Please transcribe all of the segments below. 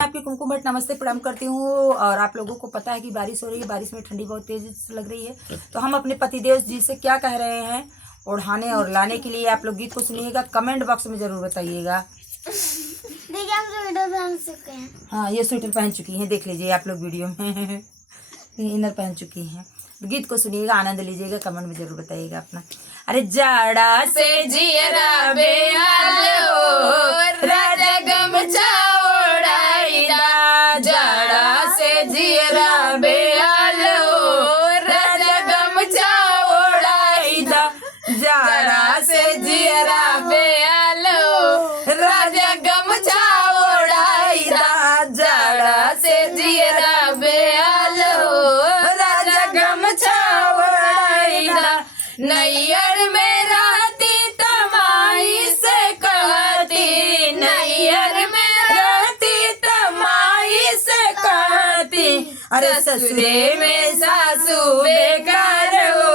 आपकी कुमकुम भट्ट नमस्ते प्रणाम करती हूँ। और आप लोगों को पता है कि बारिश हो रही है, बारिश में ठंडी बहुत तेज लग रही है। तो हम अपने पतिदेव जी से क्या कह रहे हैं ओढ़ाने और लाने के लिए, आप लोग गीत को सुनिएगा, कमेंट बॉक्स में जरूर बताइएगा। देखिए हम स्वेटर पहन चुके हैं। हाँ, ये स्वेटर पहन चुकी हैं, देख लीजिए आप लोग वीडियो में इनर पहन चुकी हैं। गीत को सुनिएगा, आनंद लीजिएगा, कमेंट में जरूर बताइएगा अपना। अरे जाड़ा से जियरा बेहाल हो, राजा गमछा ओढ़ाईदा। जाड़ा से जियरा बेहाल हो, राजा गमछा ओढ़ाईदा। जाड़ा से जियरा बेहाल हो, राजा गमछा ओढ़ाईदा। जाड़ा से जियरा बेहाल हो, राजा गमछा ओढ़ाईदा। नैयर में रहती तमाई से कहती, नैयर में रहती तमाई से कहती। अरे ससुरे में सासू बेकार हो,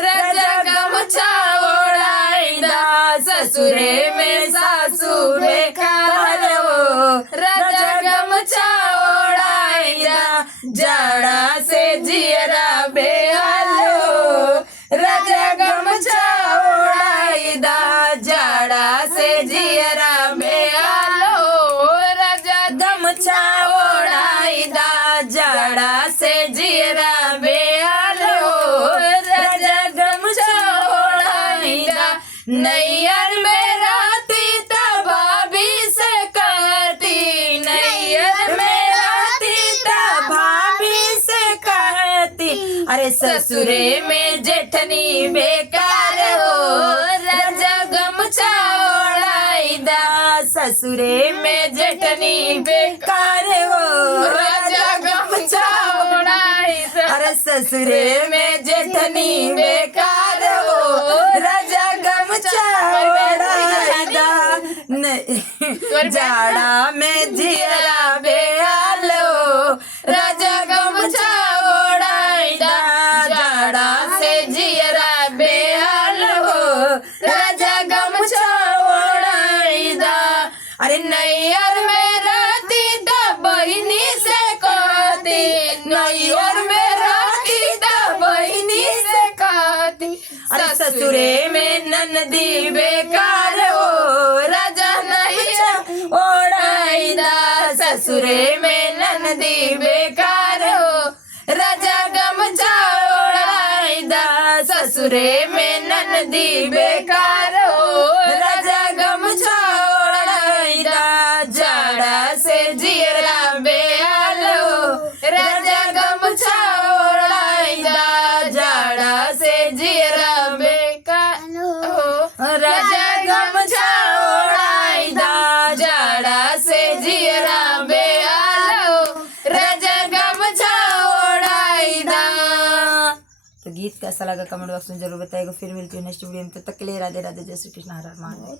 राजा गमछा ओढ़ाईदा। ससुरे में सासू बेकार हो, राजा गमछा ओढ़ाईदा। जाड़ा से जियरा बेहाल हो, राजा गमछा ओढ़ाईदा। जाड़ा से जियरा बेहाल हो, राजा गमछा ओढ़ाईदा। जाड़ा से जियरा बेहाल हो, राजा गमछा ओढ़ाईदा। नैयर में रहती तब भाभी से कहती, नैयर में रहती तब भाभी से कहती। अरे ससुरे में जेठनी बेकार हो, राजा गमछा ओढ़ाईदा। ससुरे में जेठनी बेकार हो, राजा गमछा ओढ़ाईदा। अरे ससुरे में जेठनी बेकार हो, राजा गमछा ओढ़ाईदा। जाड़ा में जियरा बेहाल हो, राजा गमछा ओढ़ाईदा। जाड़ा से जियरा बेहाल हो, राजा गमछा ओढ़ाईदा। अरे नैयर में रहती तब बहिनी से कहती, नैयर में रहती तब बहिनी से कहती। अरे ससुरे में ननदी बेकार हो, राजा नहीं ओढ़ाईदा। ससुरे में ननदी बेकार हो, राजा गमछा ओढ़ाईदा। ससुरे में ननदी बेकार हो, राजा गमछा ओढ़ाईदा। जाड़ा से जियरा बेहाल हो, राजा गमछा ओढ़ाईदा। जाड़ा से जियरा बेकार हो, राजा गमछा ओढ़ाईदा। जाड़ा से जियरा बेहाल हो, राजा गमछा ओढ़ाईदा। तो गीत कैसा लगा कमेंट बॉक्स में जरूर बताइएगा। फिर मिलती हूँ नेक्स्ट वीडियो में, तब तक के लिए राधे राधे, जय श्री कृष्ण, हर हर महादेव।